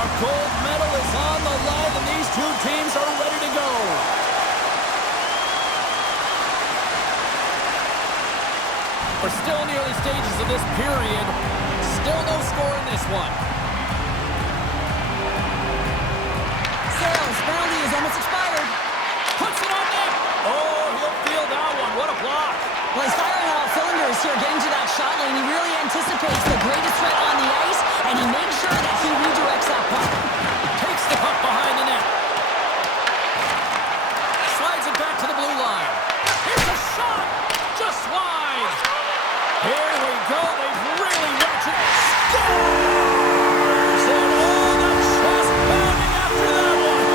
The gold medal is on the line, and these two teams are ready to go. We're still in the early stages of this period. Still no score in this one. Sales, penalty is almost expired. Puts it on net. Oh, he'll feel that one. What a block. Well, he's firing on all cylinders here, getting to that shot lane. He really anticipates the greatest threat on the ice, and he makes sure that he redirects that puck. Takes the puck behind the net. Slides it back to the blue line. Here's a shot. Just wide. Here we go. They've really ratcheted. Scores! And all the chest pounding after that one.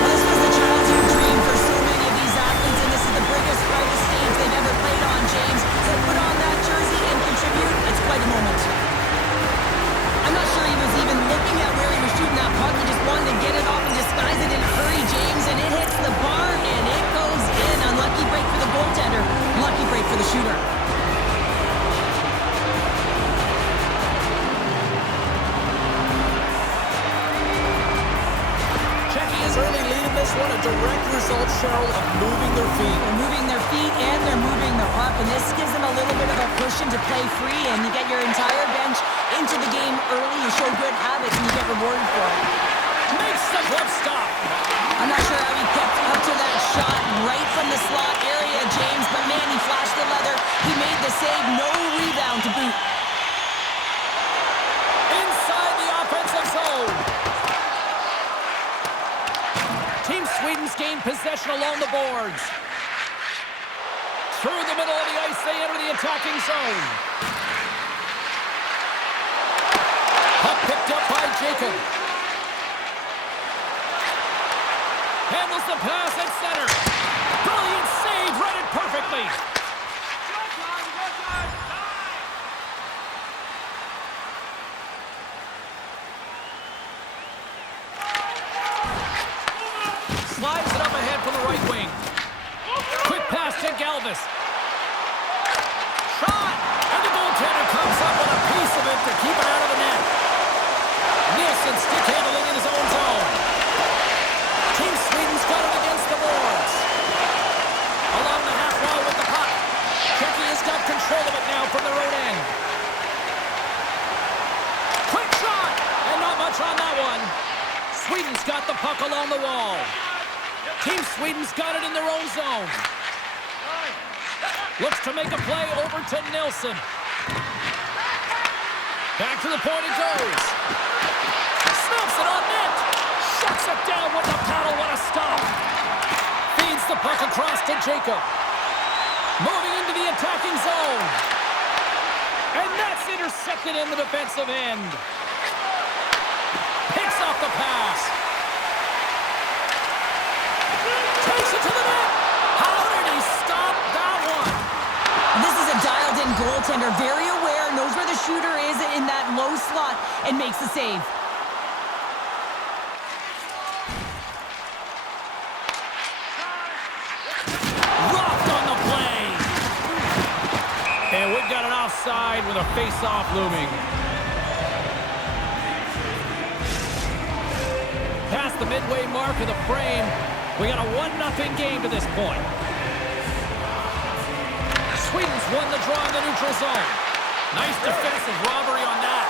Well, this was the childhood dream for so many of these athletes, and this is the biggest, brightest stage they've ever played on, James. To put on that jersey and contribute, it's quite a moment. I'm not sure he was even looking at where he was shooting that puck. He just wanted to get it off and disguise it in a hurry, James, and it hits the bar, and it goes in. Unlucky break for the goaltender. Lucky break for the shooter. Early lead in this one, a direct result, Cheryl, of moving their feet. They're moving their feet and they're moving the puck, and this gives them a little bit of a cushion to play free, and you get your entire bench into the game early. You show good habits, and you get rewarded for it. Makes the glove stop. I'm not sure how he kept up to that shot right from the slot area, James, but man, he flashed the leather. He made the save, no rebound to boot. Inside the offensive zone. Team Sweden's gained possession along the boards. Through the middle of the ice, they enter the attacking zone. Puck picked up by Jacob. Handles the pass at center. Brilliant save, read it perfectly. Slides it up ahead from the right wing. Quick pass to Galvis. Shot! And the goaltender comes up with a piece of it to keep it out of the net. Nielsen stick handling in his own zone. Team Sweden's got it against the boards. Along the half wall with the puck. Czechia has got control of it now from their own end. Quick shot! And not much on that one. Sweden's got the puck along the wall. Team Sweden's got it in their own zone. Looks to make a play over to Nilsson. Back to the point it goes. Snaps it on net. Shuts it down with the paddle. What a stop. Feeds the puck across to Jacob. Moving into the attacking zone. And that's intercepted in the defensive end. Picks off the pass. Takes it to the net. How did he stop that one? This is a dialed-in goaltender, very aware, knows where the shooter is in that low slot, and makes the save. Rocked on the play. And we've got an offside with a face-off looming. Past the midway mark of the frame, we got a 1-0 game to this point. Sweden's won the draw in the neutral zone. Nice defensive robbery on that.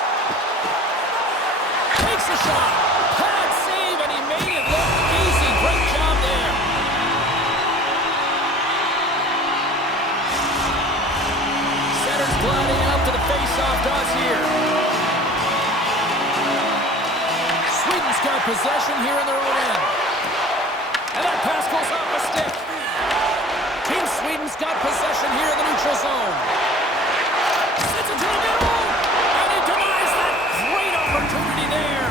Takes a shot. Pad save, and he made it look easy. Great job there. Center's gliding out to the face-off dots here. Sweden's got possession here in their own end. And that pass goes off a stick. Team Sweden's got possession here in the neutral zone. Sits it to the middle. And he denies that great opportunity there.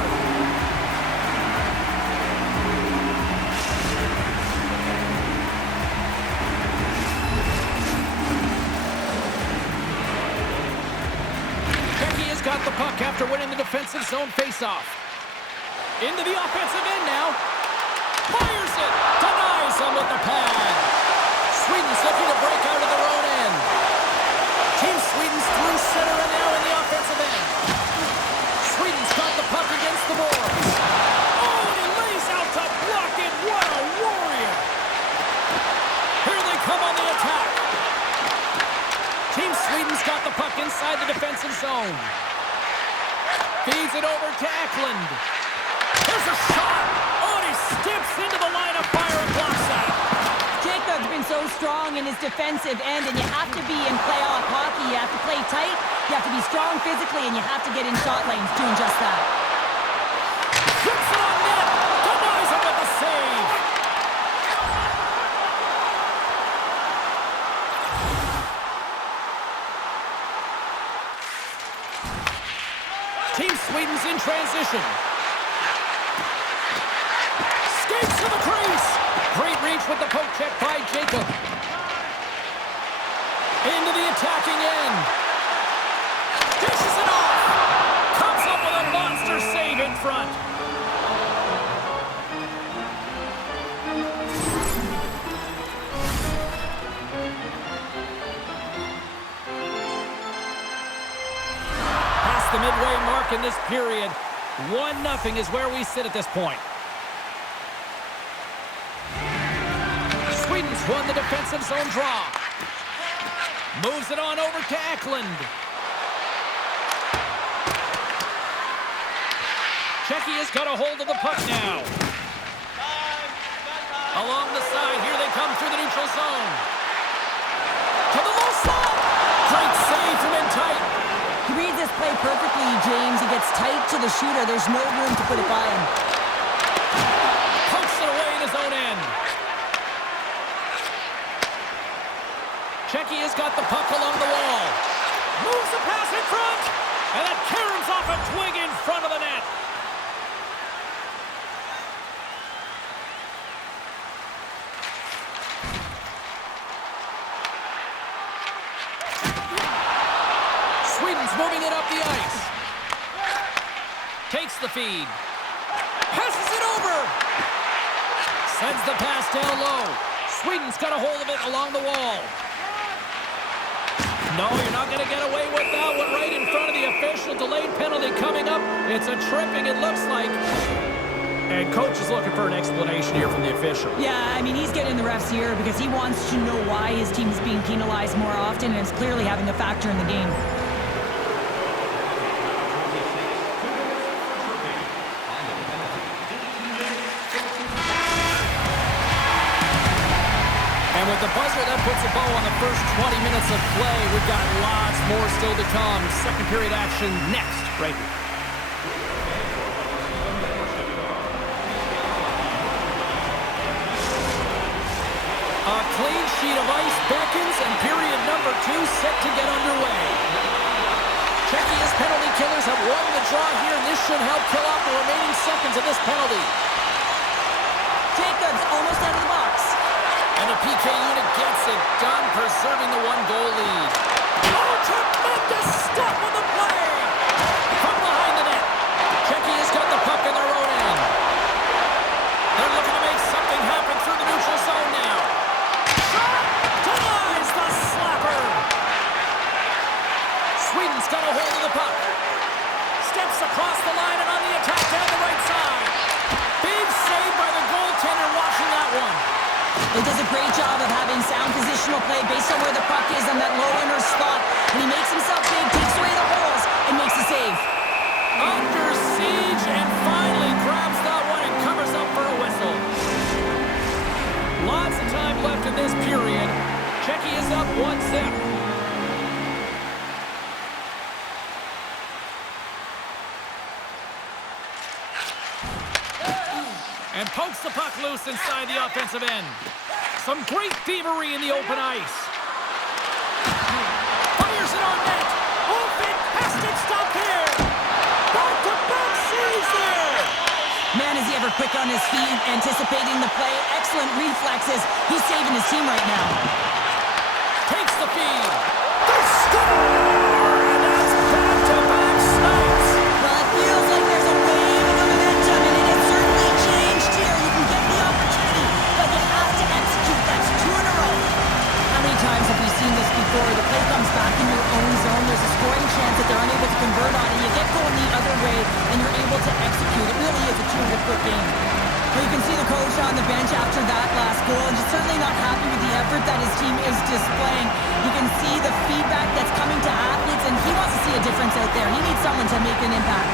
Becky has got the puck after winning the defensive zone faceoff. Into the offensive end now. Fires it. Denies him with the pad. Sweden's looking to break out of their own end. Team Sweden's through center and now in the offensive end. Sweden's got the puck against the boards. zone. Feeds it over to Eklund. There's a shot. Oh, and he steps into the line of fire and blocks that. Jacob's been so strong in his defensive end, and you have to be in playoff hockey. You have to play tight, you have to be strong physically, and you have to get in shot lanes doing just that. Hits it on net. Denies him with the save. Team Sweden's in transition. Skates to the crease. Great reach with the poke check by Jacob. Into the attacking end. Dishes it off. Comes up with a monster save in front. Past the midway mark in this period, 1-0 is where we sit at this point. Sweden's won the defensive zone draw. Moves it on over to Eklund. Checky has got a hold of the puck now. Along the side, here they come through the neutral zone. To the low slot. Great save from in tight. He reads this play perfectly, James. He gets tight to the shooter. There's no room to put it by him. Pokes it away in his own end. Checky has got the puck along the wall. Moves the pass in front. And that caroms off a twig in front of the net. Sweden's moving it up the ice. Takes the feed. Passes it over. Sends the pass down low. Sweden's got a hold of it along the wall. No, you're not going to get away with that one right in front of the official. Delayed penalty coming up. It's a tripping, it looks like. And coach is looking for an explanation here from the official. Yeah, I mean, he's getting the refs here because he wants to know why his team is being penalized more often, and it's clearly having a factor in the game. And with the buzzer, that puts a bow on the first 20 minutes of play. We've got lots more still to come. Second period action next, right here. A clean sheet of ice beckons, and period number 2 set to get underway. Czechya's penalty killers have won the draw here, and this should help kill off the remaining seconds of this penalty. Jacobs almost out of the box. And the PK unit gets it done, preserving the 1-goal lead. Oh, tremendous stop on the play! From behind the net. Czechya's got the puck in their own end. They're looking to make something happen through the neutral zone now. Shot! Denies the slapper! Sweden's got a hold of the puck. Steps across the line and on the attack down the right side. Big save by the goaltender watching that one. He does a great job of having sound positional play based on where the puck is on that low inner slot. And he makes himself big, takes away the holes, and makes a save. Under siege and finally grabs that one and covers up for a whistle. Lots of time left in this period. Czechia is up 1-0. And pokes the puck loose inside the offensive end. Some great thievery in the open ice. Fires it on net. Oh, fantastic stop here. Back-to-back series there. Man, is he ever quick on his feet, anticipating the play. Excellent reflexes. He's saving his team right now. Takes the feed. They score! And that's back-to-back snipes. Well, it feels like there's a wave of momentum, and it has certainly changed here. You can get the opportunity, but you have to execute. That's 2 in a row. How many times have we seen this before? The play comes back in your own zone. There's a scoring chance that they're unable to convert on, and you get going the other way, and you're able to execute. It really is a 200-foot game. Well, you can see the coach on the bench after that last goal, and just certainly not happy with the effort that his team is displaying. You can see the feedback that's coming to athletes, and he wants to see a difference out there. He needs someone to make an impact.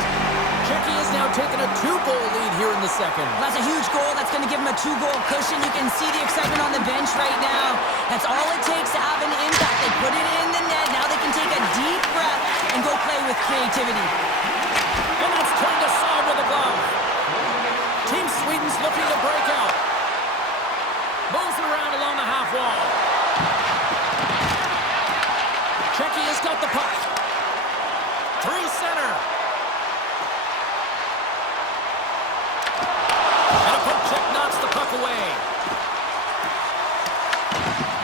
Czechia has now taken a 2-goal lead here in the second. That's a huge goal. That's going to give him a 2-goal cushion. You can see the excitement on the bench right now. That's all it takes to have an impact. They put it in the net. Now they can take a deep breath and go play with creativity. And that's turned aside with a glove. Team Sweden's looking to break out. Moves it around along the half wall. Czechia's got the puck. Through center. And a poke check knocks the puck away.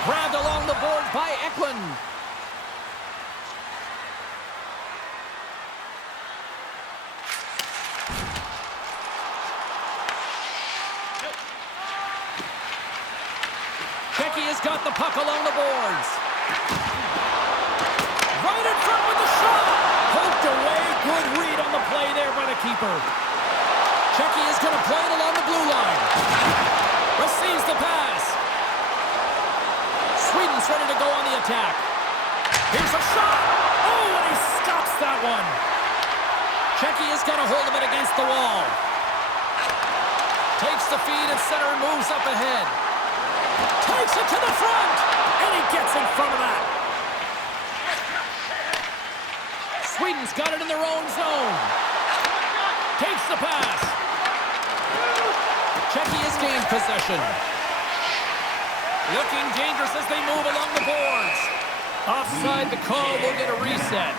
Grabbed along the board by Eklund. Czechia's got the puck along the boards. Right in front with the shot. Poked away. Good read on the play there by the keeper. Czechia's going to play it along the blue line. Receives the pass. Sweden's ready to go on the attack. Here's a shot. Oh, and he stops that one. Czechia's got a hold of it against the wall. Takes the feed at center and moves up ahead. Takes it to the front, and he gets in front of that. Sweden's got it in their own zone. Takes the pass. Czechia's gained possession. Looking dangerous as they move along the boards. Offside, the call will get a reset.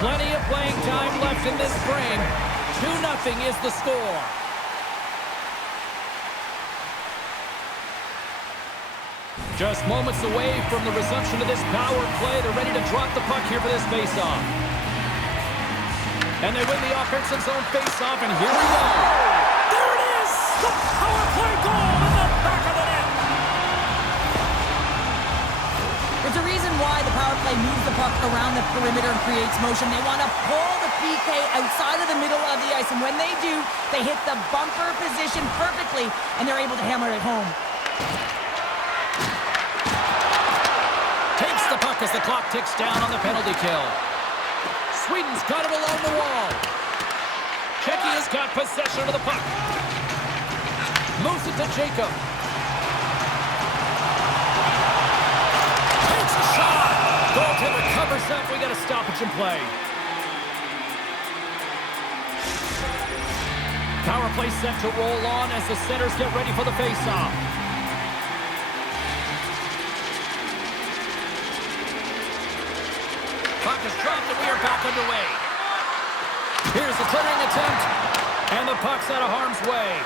Plenty of playing time left in this frame. 2-0 is the score. Just moments away from the resumption of this power play. They're ready to drop the puck here for this faceoff. And they win the offensive zone faceoff, and here we go. There it is! The power play goal in the back of the net! There's a reason why the power play moves the puck around the perimeter and creates motion. They want to pull the PK outside of the middle of the ice, and when they do, they hit the bumper position perfectly, and they're able to hammer it home. Takes the puck as the clock ticks down on the penalty kill. Sweden's got it along the wall. Czechia's got possession of the puck. Moves it to Jacob. Takes a shot. Goaltender covers up. We got a stoppage in play. Power play set to roll on as the centers get ready for the faceoff. Puck is dropped and we are back underway. Here's the clearing attempt, and the puck's out of harm's way.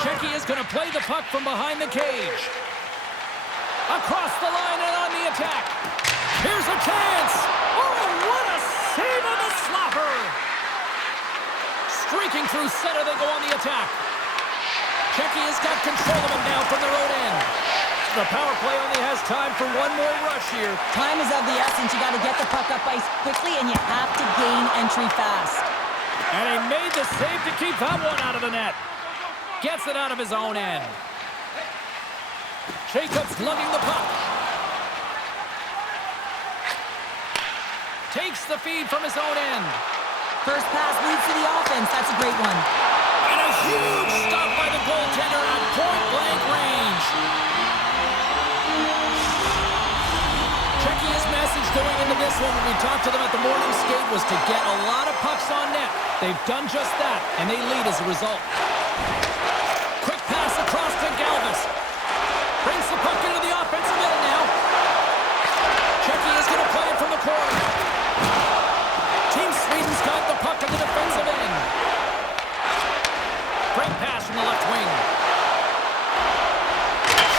Czechia is going to play the puck from behind the cage. Across the line and on the attack. Here's a chance. Oh, what a save on the slapper. Streaking through center, they go on the attack. Czechia's got control of it now from their own end. The power play only has time for one more rush here. Time is of the essence. You got to get the puck up ice quickly, and you have to gain entry fast. And he made the save to keep that one out of the net. Gets it out of his own end. Jacobs lugging the puck. Takes the feed from his own end. First pass leads to the offense. That's a great one. And a huge stop by the goaltender at point-blank range. Czechia's message going into this one when we talked to them at the morning skate was to get a lot of pucks on net. They've done just that, and they lead as a result. Quick pass across to Galvis. Brings the puck into the offensive middle now. Czechia's going to play it from the corner. Team Sweden's got the puck at the defensive end. Great pass from the left wing.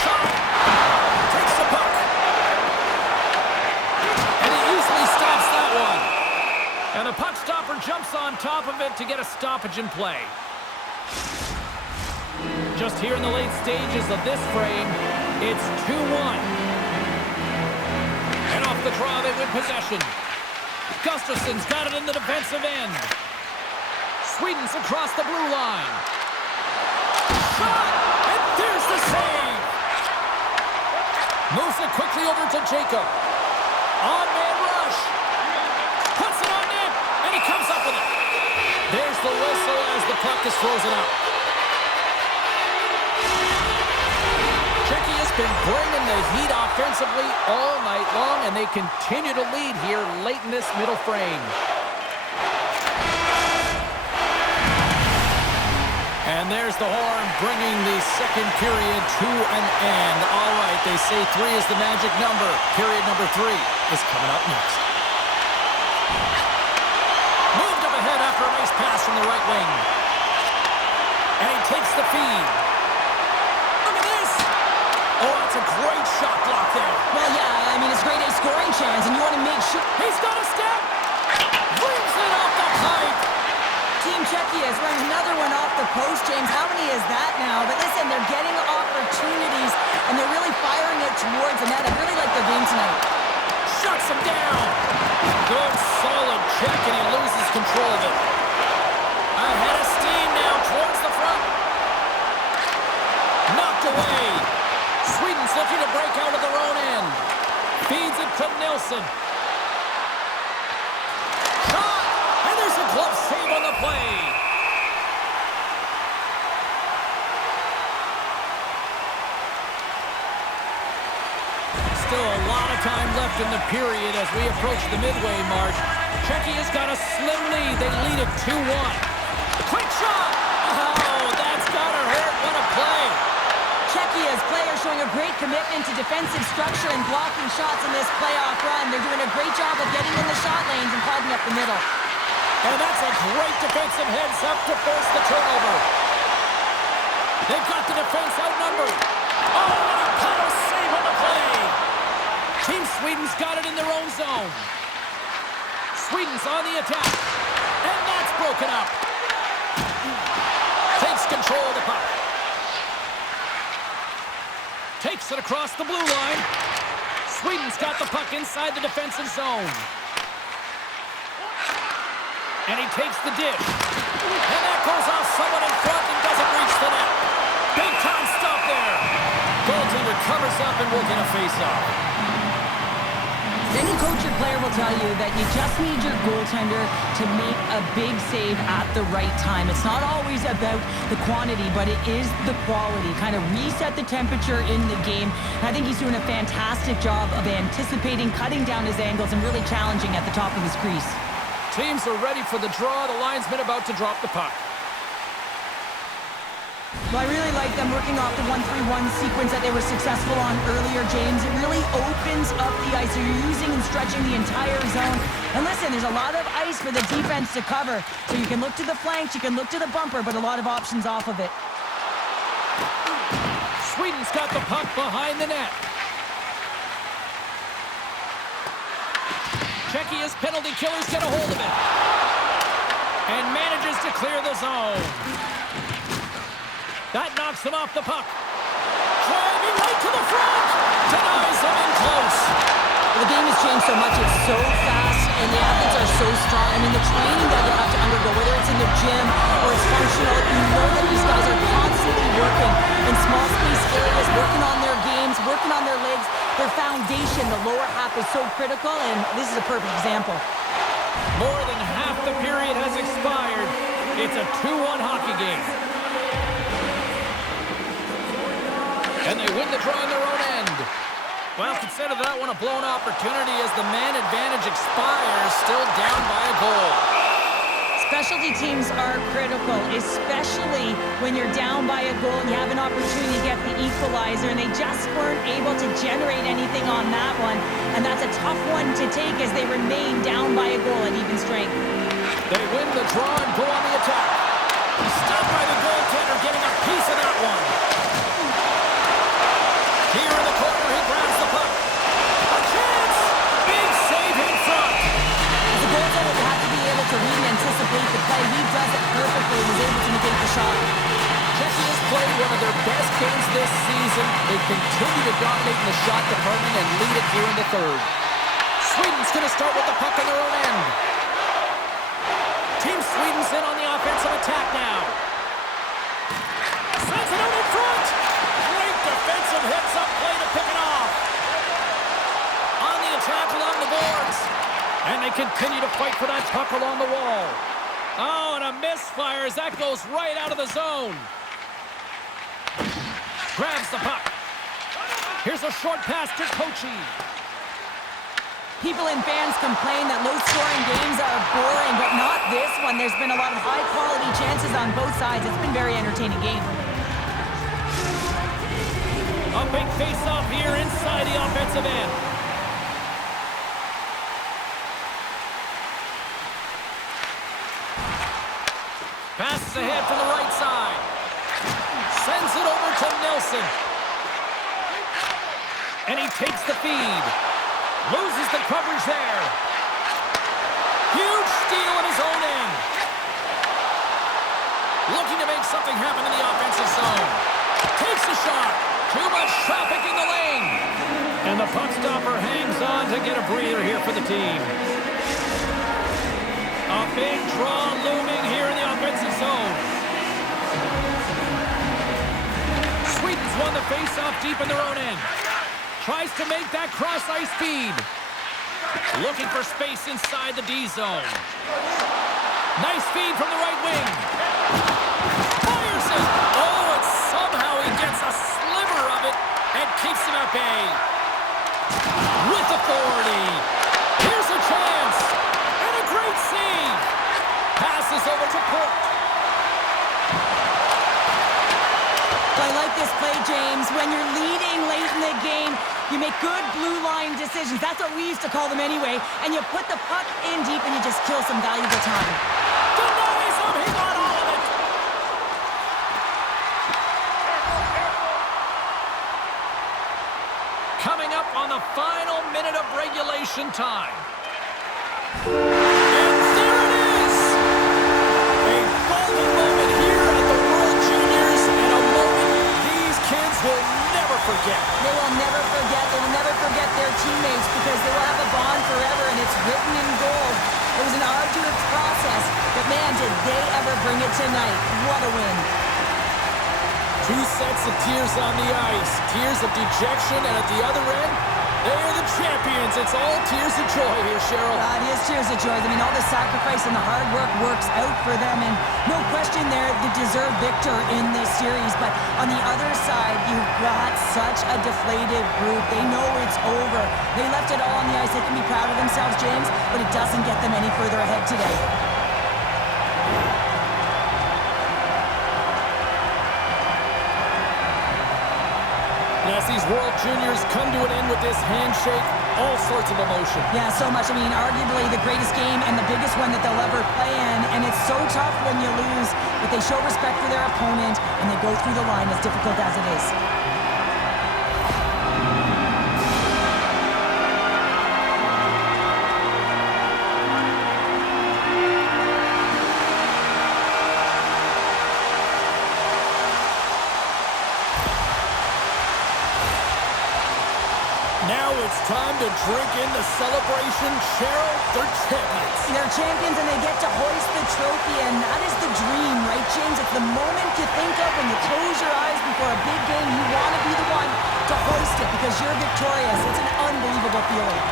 Shot. Takes the puck. And he easily stops that one. And the puck stopper jumps on top of it to get a stoppage in play. Just here in the late stages of this frame, it's 2-1. And off the draw, they win possession. Gustafsson's got it in the defensive end. Sweden's across the blue line. shot! And there's the save! Moves it quickly over to Jacob. On-man rush. Puts it on net, and he comes up with it. There's the whistle as the puck is frozen up. Czechia has been bringing the heat offensively all night long, and they continue to lead here late in this middle frame. And there's the horn bringing the second period to an end. All right, they say 3 is the magic number. Period number 3 is coming up next. Moved up ahead after a nice pass from the right wing. And he takes the feed. Look at this! Oh, that's a great shot block there. Well, yeah, I mean, it's grade A scoring chance, and you want to make sure... He's got a step! Brings it off the pipe! Team Czechia has run another one off the post, James. How many is that now? But listen, they're getting opportunities, and they're really firing it towards the net. I really like their game tonight. Shuts him down. Good, solid check, and he loses control of it. Ahead of steam now towards the front. Knocked away. Sweden's looking to break out of their own end. Feeds it to Nilsson. And there's a glove save on the play. Still a lot of time left in the period as we approach the midway mark. Czechia's got a slim lead. They lead it 2-1. Quick shot! Oh, that's gotta hurt. What a play. Czechia's players showing a great commitment to defensive structure and blocking shots in this playoff run. They're doing a great job of getting in the shot lanes and clogging up the middle. And that's a great defensive heads-up to force the turnover. They've got the defense outnumbered. Oh, what a power save on the play. Team Sweden's got it in their own zone. Sweden's on the attack. And that's broken up. Takes control of the puck. Takes it across the blue line. Sweden's got the puck inside the defensive zone. And he takes the dish. And that goes off someone in front and doesn't reach the net. Big time stop there. Goaltender covers up and will get a face-off. Any coach or player will tell you that you just need your goaltender to make a big save at the right time. It's not always about the quantity, but it is the quality. Kind of reset the temperature in the game. And I think he's doing a fantastic job of anticipating, cutting down his angles, and really challenging at the top of his crease. Teams are ready for the draw. The linesman about to drop the puck. Well, I really like them working off the 1-3-1 sequence that they were successful on earlier, James. It really opens up the ice. So you're using and stretching the entire zone. And listen, there's a lot of ice for the defense to cover. So you can look to the flanks, you can look to the bumper, but a lot of options off of it. Sweden's got the puck behind the net. Czechia's penalty killers get a hold of it. And manages to clear the zone. That knocks them off the puck. Driving right to the front. Denies them in close. Well, the game has changed so much. It's so fast, and the athletes are so strong. I mean, the training that they have to undergo, whether it's in the gym or it's functional, you know that these guys are constantly working in small space areas, working on their games, working on their legs. Their foundation, the lower half, is so critical, and this is a perfect example. More than half the period has expired. It's a 2-1 hockey game. And they win the draw on their own end. Well, consider that one a blown opportunity as the man advantage expires, still down by a goal. Specialty teams are critical, especially when you're down by a goal and you have an opportunity to get the equalizer, and they just weren't able to generate anything on that one. And that's a tough one to take as they remain down by a goal at even strength. They win the draw and go on the attack. Stopped by the goaltender, getting a piece of that one. Here in the corner, he grabs the puck. A chance! Big save in front. As a goaltender, you have to be able to read and anticipate the play. He does it perfectly and is able to negate the shot. Czechia's played one of their best games this season. They continue to dominate in the shot department and lead it here in the third. Sweden's going to start with the puck on their own end. Team Sweden's in on the offensive attack now. Sends it over continue to fight for that puck along the wall. Oh, and a misfire as that goes right out of the zone. Grabs the puck. Here's a short pass to Kochi. People and fans complain that low-scoring games are boring, but not this one. There's been a lot of high-quality chances on both sides. It's been a very entertaining game. A big face-off here inside the offensive end. Passes ahead from the right side. Sends it over to Nelson. And he takes the feed. Loses the coverage there. Huge steal in his own end. Looking to make something happen in the offensive zone. Takes a shot. Too much traffic in the lane. And the puck stopper hangs on to get a breather here for the team. A big draw looming here in the offensive zone. Sweden's won the faceoff deep in their own end. Tries to make that cross-ice feed. Looking for space inside the D zone. Nice feed from the right wing. Fires it. Oh, and somehow he gets a sliver of it and keeps him at bay. With authority. Here's a chance. And a great save. Passes over to Port. I like this play, James. When you're leading late in the game, you make good blue line decisions. That's what we used to call them anyway. And you put the puck in deep and you just kill some valuable time. Denies him. He got all of it. Coming up on the final minute of regulation time. And there it is. A golden moment here at the World Juniors, and a moment these kids will never forget. They will never forget. They will never forget their teammates because they will have a bond forever, and it's written in gold. It was an arduous process, but man, did they ever bring it tonight. What a win. Two sets of tears on the ice. Tears of dejection, and at the other end, they are the champions. It's all tears of joy here, Cheryl. It is tears of joy. I mean, all the sacrifice and the hard work works out for them, and no question they're the deserved victor in this series. But on the other side, you've got such a deflated group. They know it's over. They left it all on the ice. They can be proud of themselves, James, but it doesn't get them any further ahead today. As these World Juniors come to an end with this handshake, all sorts of emotion. Yeah, so much. I mean, arguably the greatest game and the biggest one that they'll ever play in, and it's so tough when you lose, but they show respect for their opponent, and they go through the line as difficult as it is. Now it's time to drink in the celebration. Cheryl, they're champions. They're champions and they get to hoist the trophy, and that is the dream, right, James? It's the moment you think of when you close your eyes before a big game. You want to be the one to hoist it because you're victorious. It's an unbelievable feeling.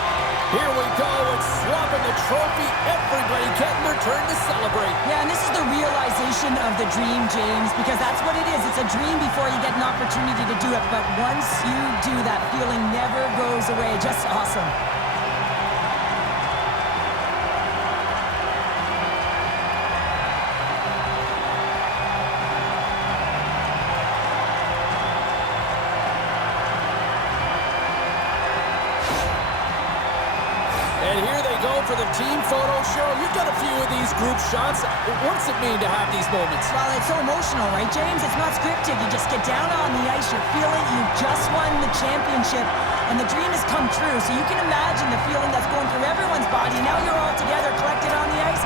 Here we go. It's swapping the trophy. Everybody getting their turn to celebrate. Yeah, and this is the realization of the dream, James, because that's what it is. It's a dream before you get an opportunity to do it, but once you do, that feeling never goes away. Just awesome. And here they go for the team photo. Cheryl, you've got a few of these group shots. What's it mean to have these moments? Well, it's so emotional, right, James? It's not scripted. You just get down on the ice. You're feeling you just won the championship, and the dream has come true. So you can imagine the feeling that's going through everyone's body. Now you're all together, collected on the ice.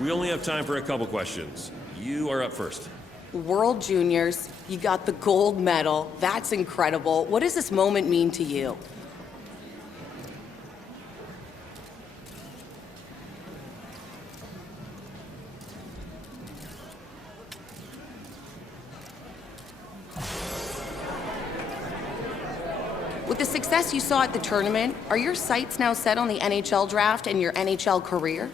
We only have time for a couple questions. You are up first. World Juniors, you got the gold medal. That's incredible. What does this moment mean to you? With the success you saw at the tournament, are your sights now set on the NHL draft and your NHL career?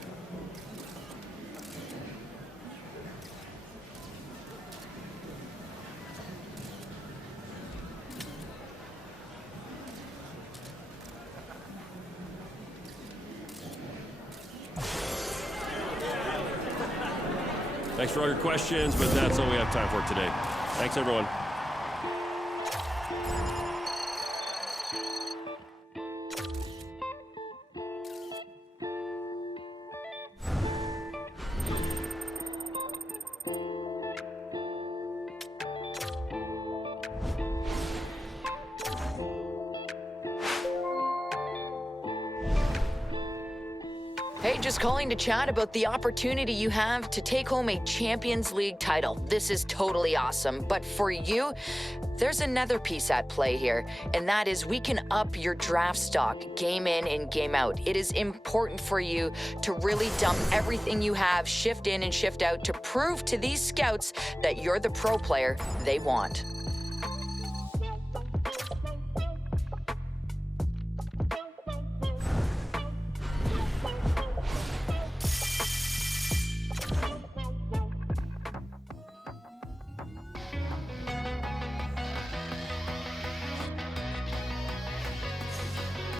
Thanks for all your questions, but that's all we have time for today. Thanks, everyone. Hey, just calling to chat about the opportunity you have to take home a Champions League title. This is totally awesome, but for you, there's another piece at play here, and that is we can up your draft stock game in and game out. It is important for you to really dump everything you have, shift in and shift out to prove to these scouts that you're the pro player they want.